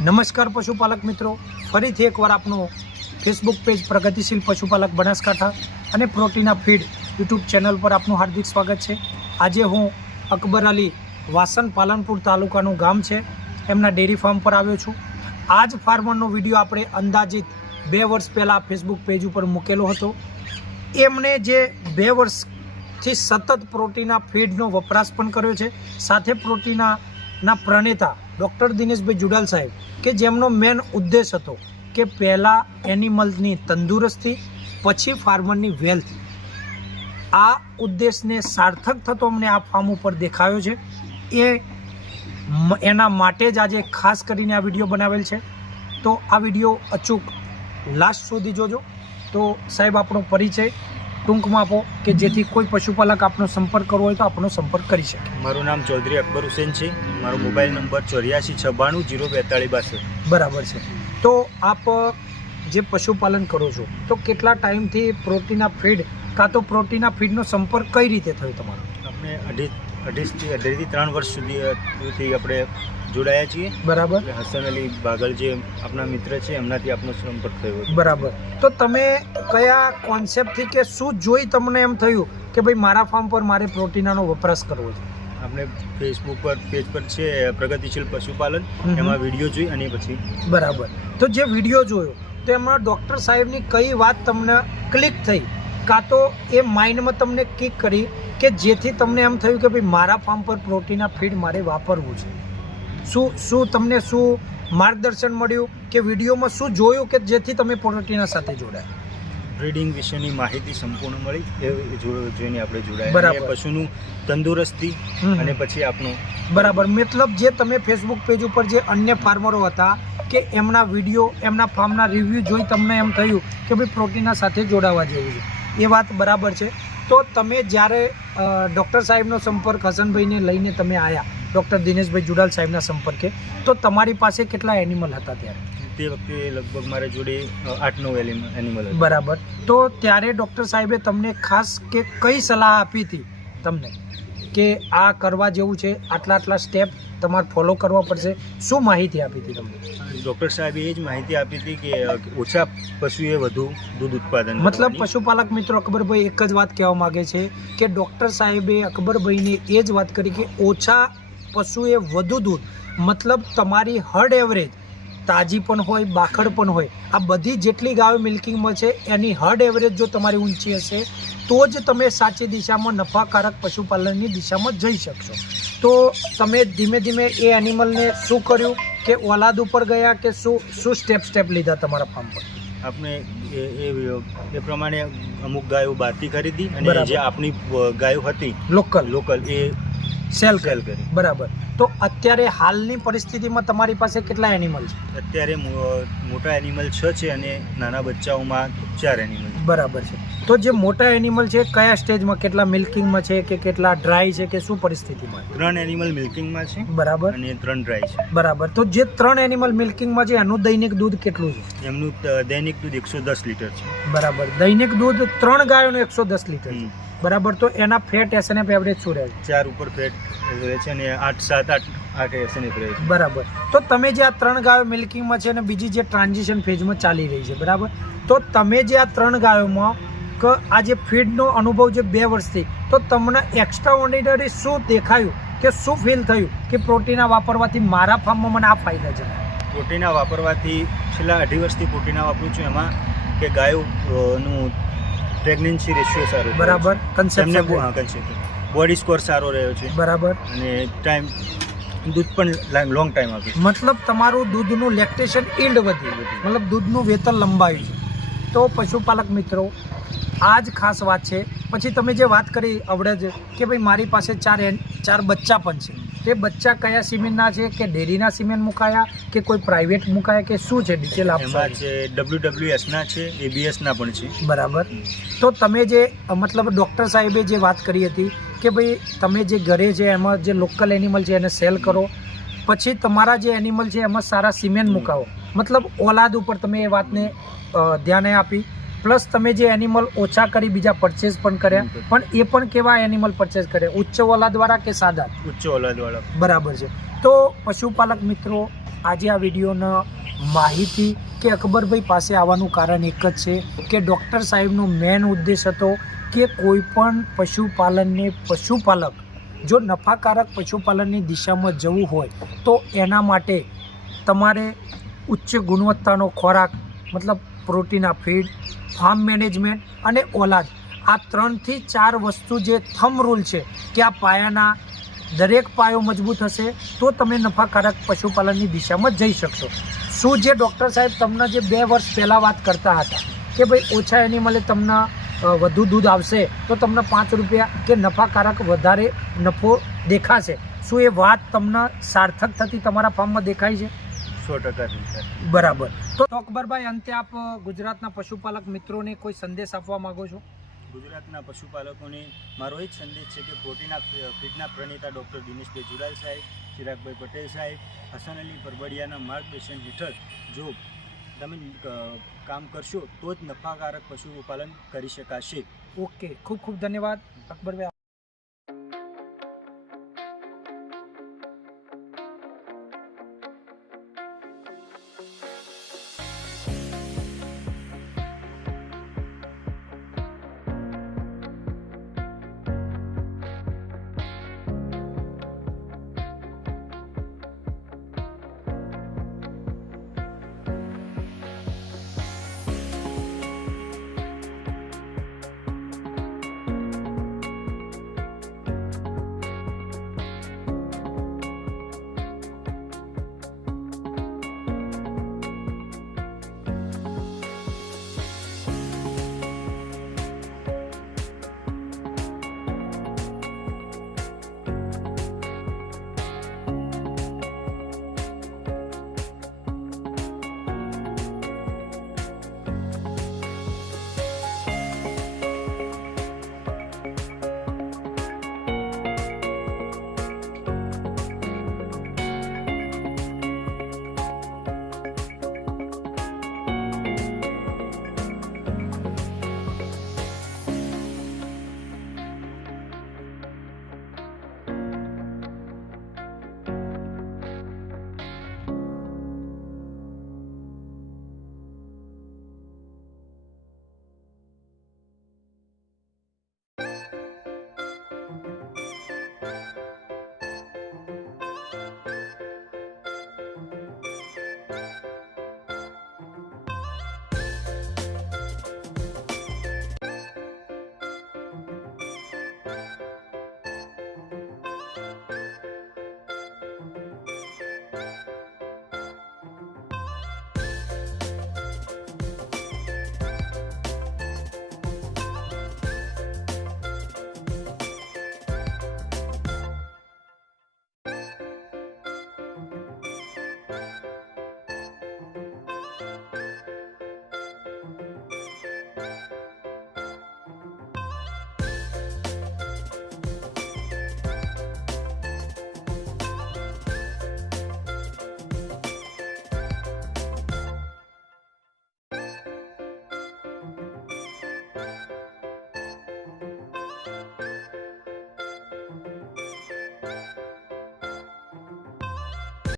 નમસ્કાર પશુપાલક મિત્રો, ફરીથી એકવાર આપનું ફેસબુક પેજ પ્રગતિશીલ પશુપાલક બનાસકાંઠા અને પ્રોટીના ફીડ યુટ્યુબ ચેનલ પર આપનું હાર્દિક સ્વાગત છે। આજે હું અકબર અલી વાસન પાલનપુર તાલુકાનું ગામ છે એમના ડેરી ફાર્મ પર આવ્યો છું। આ જ ફાર્મરનો વિડીયો આપણે અંદાજિત 2 વર્ષ પહેલાં ફેસબુક પેજ ઉપર મૂકેલો હતો। એમણે જે 2 વર્ષથી સતત પ્રોટીના ફીડનો વપરાશ પણ કર્યો છે, સાથે પ્રોટીના પ્રણેતા ડૉક્ટર દિનેશભાઈ જુડાલ સાહેબ કે જેમનો મેન ઉદ્દેશ હતો કે પહેલાં એનિમલ્સની તંદુરસ્તી પછી ફાર્મરની વેલ્થ। આ ઉદ્દેશને સાર્થક થતો અમને આ ફાર્મ ઉપર દેખાયો છે। એના માટે જ આજે ખાસ કરીને આ વિડીયો બનાવેલ છે। તો આ વિડીયો અચૂક લાસ્ટ સુધી જોજો। તો સાહેબ, આપણો પરિચય ટૂંકમાં આપો કે જેથી કોઈ પશુપાલક આપનો સંપર્ક કરવો હોય તો આપણો સંપર્ક કરી શકે। મારું નામ ચૌધરી અકબર હુસેન છે। મારો મોબાઈલ નંબર 8496904262। બરાબર છે। તો આપ જે પશુપાલન કરો છો તો કેટલા ટાઈમથી પ્રોટીના ફીડ કાં તો પ્રોટીના ફીડનો સંપર્ક કઈ રીતે થયો તમારો? આપણે અઢીથી 3 વર્ષ સુધી આપણે જોડાયા છીએ। બરાબર। હસન અલી બાગલ જે આપણા મિત્ર છે એમનાથી આપનો સંપર્ક થયો। બરાબર। તો તમે કયા કોન્સેપ્ટથી કે શું જોઈ તમને એમ થયું કે ભાઈ મારા ફાર્મ પર મારે પ્રોટીનાનો વપરાશ કરવો છે? આપણે ફેસબુક પર પેજ પર છે પ્રગતિશીલ પશુપાલન, એમાં વિડીયો જોઈ અને પછી બરાબર। તો જે વિડીયો જોયો તો એમાં ડૉક્ટર સાહેબની કઈ વાત તમને ક્લિક થઈ કાં તો એ માઇન્ડમાં તમને ક્લિક કરી કે જેથી તમને એમ થયું કે ભાઈ મારા ફાર્મ પર પ્રોટીના ફીડ મારે વાપરવું છે? શું તમને માર્ગદર્શન મળ્યું કે વિડીયોમાં શું જોયું કે જેથી તમે પ્રોટીના સાથે જોડાયા? બ્રીડિંગ વિશેની માહિતી સંપૂર્ણ મળી, એ જોઈને આપણે જોડાયા। બરાબર। પશુનું તંદુરસ્તી અને પછી આપણું બરાબર। મતલબ જે તમે ફેસબુક પેજ ઉપર જે અન્ય ફાર્મરો હતા કે એમના વિડીયો, એમના ફાર્મના રિવ્યૂ જોઈ તમને એમ થયું કે ભાઈ પ્રોટીના સાથે જોડાવા જેવું છે, એ વાત બરાબર છે। તો તમે જ્યારે ડૉક્ટર સાહેબનો સંપર્ક હસનભાઈને લઈને તમે આવ્યા, ડૉક્ટર દિનેશભાઈ જુડાલ સાહેબના સંપર્કે, તો તમારી પાસે કેટલા એનિમલ હતા ત્યારે? તે વખતે લગભગ મારા જોડે 8-9 એનિમલ હતા। બરાબર। તો ત્યારે ડૉક્ટર સાહેબે તમને ખાસ કે કઈ સલાહ આપી હતી તમને કે આ કરવા જેવું છે, આટલા સ્ટેપ તમારે ફોલો કરવા પડશે? શું માહિતી આપી હતી તમને? ડૉક્ટર સાહેબે એ જ માહિતી આપી હતી કે ઓછા પશુએ વધુ દૂધ ઉત્પાદન। મતલબ પશુપાલક મિત્રો અકબરભાઈ એક જ વાત કહેવા માગે છે કે ડૉક્ટર સાહેબે અકબરભાઈને એ જ વાત કરી કે ઓછા પશુએ વધુ દૂધ, મતલબ તમારી હર્ડ એવરેજ તાજી પણ હોય, બાખડ પણ હોય, આ બધી જેટલી ગાયો મિલ્કિંગમાં છે એની હર્ડ એવરેજ જો તમારી ઊંચી હશે તો જ તમે સાચી દિશામાં નફાકારક પશુપાલનની દિશામાં જઈ શકશો। તો તમે ધીમે ધીમે એ એનિમલને શું કર્યું કે ઓલાદ ઉપર ગયા કે શું સ્ટેપ લીધા તમારા ફાર્મ પર? આપણે એ પ્રમાણે અમુક ગાયો બહારથી ખરીદી અને જે આપણી ગાયો હતી લોકલ એ સેલ કરી। બરાબર। તો અત્યારે હાલની પરિસ્થિતિમાં તમારી પાસે કેટલા એનિમલ છે? અત્યારે મોટા એનિમલ 6 છે અને નાના બચ્ચાઓમાં 4 એનિમલ। બરાબર છે। તો જે મોટા એનિમલ છે કયા સ્ટેજમાં, કેટલા મિલ્કિંગમાં છે કે કેટલા ડ્રાય છે કે શું પરિસ્થિતિમાં? 3 એનિમલ મિલ્કિંગમાં છે। બરાબર। અને 3 ડ્રાય છે। બરાબર। તો જે 3 એનિમલ મિલ્કિંગમાં છે એનું દૈનિક દૂધ કેટલું છે? એમનું દૈનિક દૂધ 110 લીટર છે। બરાબર। દૈનિક દૂધ 3 ગાયોનું 110 લીટર છે। બરાબર। તો એના ફેટ એસએનએફ એવરેજ શું રહે છે? 4 ઉપર ફેટ રહે છે અને 8 એસએનએફ રહે છે। બરાબર। તો તમે જે આ 3 ગાયો મિલ્કિંગમાં છે અને બીજી જે ટ્રાન્ઝિશન ફેઝમાં ચાલી રહી છે, બરાબર, તો તમે જે આ 3 ગાયોમાં આ જે ફીડનો અનુભવ જે 2 વર્ષથી, તો તમને એક્સ્ટ્રા ઓર્ડિનરી શું દેખાયું કે શું ફીલ થયું કે પ્રોટીના વાપરવાથી મારા ફાર્મમાં મને આ ફાયદા છે? પ્રોટીના વાપરવાથી છેલ્લા 2.5 વર્ષથી પ્રોટીના વાપરું છું, એમાં કે ગાયોનું પ્રેગ્નન્સી રેશિયો સારો, બરાબર, કન્સેપ્શન બોડી સ્કોર સારો રહ્યો છે, બરાબર, અને દૂધ પણ લોંગ ટાઈમ આપે, મતલબ તમારું દૂધનું લેક્ટેશન ઈલ્ડ વધી, મતલબ દૂધનું વેતન લંબાયું છે। તો પશુપાલક મિત્રો આ જ ખાસ વાત છે। પછી તમે જે વાત કરી અવડે જ કે ભાઈ મારી પાસે 4 બચ્ચા પણ છે, તે બચ્ચા કયા સિમેન્ટના છે કે ડેરીના સિમેન્ટ મુકાયા કે કોઈ પ્રાઇવેટ મુકાયા કે શું છે? ડિટેલ આપો। એમાં છે WWSના છે, ABSના પણ છે। બરાબર। તો તમે જે મતલબ ડૉક્ટર સાહેબે જે વાત કરી હતી કે ભાઈ તમે જે ઘરે છે એમાં જે લોકલ એનિમલ છે એને સેલ કરો, પછી તમારા જે એનિમલ છે એમાં સારા સિમેન્ટ મુકાવો, મતલબ ઓલાદ ઉપર તમે એ વાતને ધ્યાને આપી પ્લસ તમે જે એનિમલ ઓછા કરી બીજા પરચેઝ પણ કર્યા, પણ એ પણ કેવા એનિમલ પરચેઝ કર્યા, ઉચ્ચ ઓલાદવાળા કે સાદા? ઉચ્ચ ઓલાદવાળા. બરાબર છે. તો પશુપાલક મિત્રો, આજે આ વિડીયોના માહિતી કે અકબરભાઈ પાસે આવવાનું કારણ એક જ છે કે ડૉક્ટર સાહેબનો મેન ઉદ્દેશ હતો કે કોઈ પણ પશુપાલક જો નફાકારક પશુપાલનની દિશામાં જવું હોય તો એના માટે તમારે ઉચ્ચ ગુણવત્તાનો ખોરાક, મતલબ પ્રોટીના ફીડ, ફાર્મ મેનેજમેન્ટ અને ઓલાદ, આ 3 થી 4 વસ્તુ જે થંબ રૂલ છે કે આ પાયાના દરેક પાયો મજબૂત હશે તો તમે નફાકારક પશુપાલનની દિશામાં જઈ શકશો. શું જે ડૉક્ટર સાહેબ તમને જે 2 વર્ષ પહેલાં વાત કરતા હતા કે ભાઈ ઓછા એનિમલે તમને વધુ દૂધ આવશે તો તમને 5 રૂપિયા કે નફાકારક વધારે નફો દેખાશે, શું એ વાત તમને સાર્થક થતી તમારા ફાર્મમાં દેખાય છે? 100%. બરાબર. તો અકબરભાઈ, અંતે આપ ગુજરાતના પશુપાલક મિત્રોને કોઈ સંદેશ આપવા માંગો છો? ગુજરાતના પશુપાલકોને મારો એ જ સંદેશ છે કે પ્રોટીના ફીડના પ્રણેતા ડૉક્ટર દિનેશભાઈ જુલાલ સાહેબ, ચિરાગભાઈ પટેલ સાહેબ, હસન અલી પરબડિયાના માર્ગદર્શન હેઠળ જો તમે કામ કરશો તો જ નફાકારક પશુપાલન કરી શકાશે. ઓકે, ખૂબ ખૂબ ધન્યવાદ અકબરભાઈ.